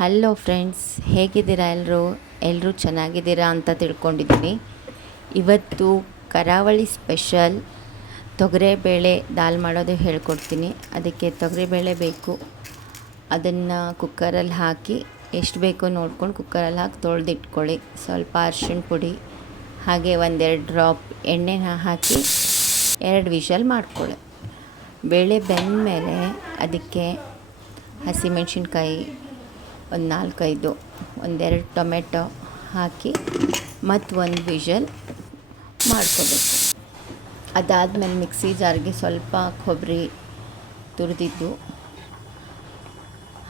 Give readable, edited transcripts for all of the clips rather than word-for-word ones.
Hello friends, ಹೇಗಿದ್ದೀರಾ? ಎಲ್ಲರೂ ಚೆನ್ನಾಗಿದ್ದೀರಾ ಅಂತ ತಿಳ್ಕೊಂಡಿದ್ದೀನಿ. ಇವತ್ತು ಕರಾವಳಿ ಸ್ಪೆಷಲ್ ತೊಗರೆಬೇಳೆ ದಾಲ್ ಮಾಡೋದು ಹೇಳ್ಕೊಡ್ತೀನಿ. ಅದಕ್ಕೆ ತೊಗರೆಬೇಳೆ ಬೇಕು. ಅದನ್ನು ಕುಕ್ಕರಲ್ಲಿ ಹಾಕಿ ಎಷ್ಟು ಬೇಕೋ ನೋಡ್ಕೊಂಡು ಕುಕ್ಕರಲ್ಲಿ ಹಾಕಿ ತೊಳೆದಿಟ್ಕೊಳ್ಳಿ. ಸ್ವಲ್ಪ ಅರಿಶಿಣ ಪುಡಿ ಹಾಗೆ ಒಂದೆರಡು ಡ್ರಾಪ್ ಎಣ್ಣೆನ ಹಾಕಿ 2 ವಿಷಲ್ ಮಾಡ್ಕೊಳ್ಳಿ. ಬೇಳೆ ಬೆಂದ ಮೇಲೆ ಅದಕ್ಕೆ ಹಸಿಮೆಣ್ಸಿನ್ಕಾಯಿ ಒಂದು 4-5, ಒಂದೆರಡು ಟೊಮೆಟೊ ಹಾಕಿ ಮತ್ತು 1 ವಿಷಲ್ ಮಾಡ್ಕೋಬೇಕು. ಅದಾದಮೇಲೆ ಮಿಕ್ಸಿ ಜಾರ್ಗೆ ಸ್ವಲ್ಪ ಕೊಬ್ಬರಿ ತುರಿದಿದ್ದು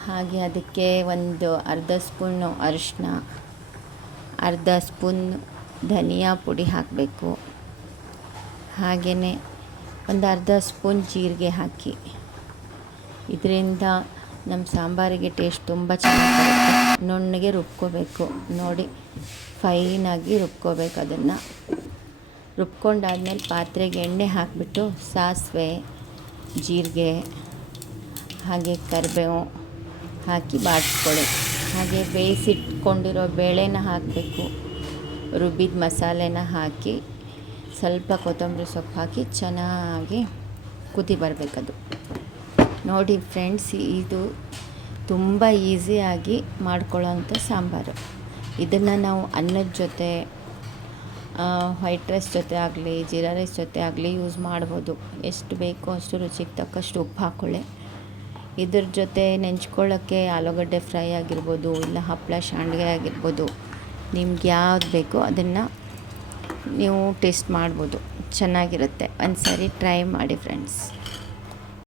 ಹಾಗೆ ಅದಕ್ಕೆ ಒಂದು ಅರ್ಧ ಸ್ಪೂನು ಅರಿಶಿನ, ಅರ್ಧ ಸ್ಪೂನ್ ಧನಿಯಾ ಪುಡಿ ಹಾಕಬೇಕು. ಹಾಗೆಯೇ ಒಂದು ಅರ್ಧ ಸ್ಪೂನ್ ಜೀರಿಗೆ ಹಾಕಿ. ಇದರಿಂದ ನಮ್ಮ ಸಾಂಬಾರಿಗೆ ಟೇಸ್ಟ್ ತುಂಬ ಚೆನ್ನಾಗಿ ಬರುತ್ತೆ. ನುಣ್ಣಗೆ ರುಬ್ಕೋಬೇಕು. ನೋಡಿ, ಫೈನಾಗಿ ರುಬ್ಕೋಬೇಕು. ಅದನ್ನು ರುಬ್ಕೊಂಡಾದ್ಮೇಲೆ ಪಾತ್ರೆಗೆ ಎಣ್ಣೆ ಹಾಕಿಬಿಟ್ಟು ಸಾಸಿವೆ, ಜೀರಿಗೆ ಹಾಗೆ ಕರಿಬೇವು ಹಾಕಿ ಬಾಡಿಸ್ಕೊಳ್ಳಿ. ಹಾಗೆ ಬೇಯಿಸಿಟ್ಕೊಂಡಿರೋ ಬೇಳೆನ ಹಾಕಬೇಕು. ರುಬ್ಬಿದ ಮಸಾಲೆನ ಹಾಕಿ ಸ್ವಲ್ಪ ಕೊತ್ತಂಬರಿ ಸೊಪ್ಪು ಹಾಕಿ ಚೆನ್ನಾಗಿ ಕುದಿ ಬರಬೇಕದು. ನೋಡಿ ಫ್ರೆಂಡ್ಸ್, ಇದು ತುಂಬ ಈಸಿಯಾಗಿ ಮಾಡ್ಕೊಳ್ಳೋವಂಥ ಸಾಂಬಾರು. ಇದನ್ನು ನಾವು ಅನ್ನದ ಜೊತೆ, ವೈಟ್ ರೈಸ್ ಜೊತೆ ಆಗಲಿ, ಜೀರಾ ರೈಸ್ ಜೊತೆ ಆಗಲಿ ಯೂಸ್ ಮಾಡ್ಬೋದು. ಎಷ್ಟು ಬೇಕೋ ಅಷ್ಟು ರುಚಿಗೆ ತಕ್ಕಷ್ಟು ಉಪ್ಪು ಹಾಕ್ಕೊಳ್ಳಿ. ಇದ್ರ ಜೊತೆ ನೆಂಚ್ಕೊಳ್ಳೋಕ್ಕೆ ಆಲೂಗಡ್ಡೆ ಫ್ರೈ ಆಗಿರ್ಬೋದು, ಇಲ್ಲ ಹಪ್ಪಳ ಶಾಂಡ್ಗೆ ಆಗಿರ್ಬೋದು. ನಿಮ್ಗೆ ಯಾವ್ದು ಬೇಕೋ ಅದನ್ನು ನೀವು ಟೇಸ್ಟ್ ಮಾಡ್ಬೋದು. ಚೆನ್ನಾಗಿರುತ್ತೆ. ಒಂದು ಸಾರಿ ಟ್ರೈ ಮಾಡಿ ಫ್ರೆಂಡ್ಸ್.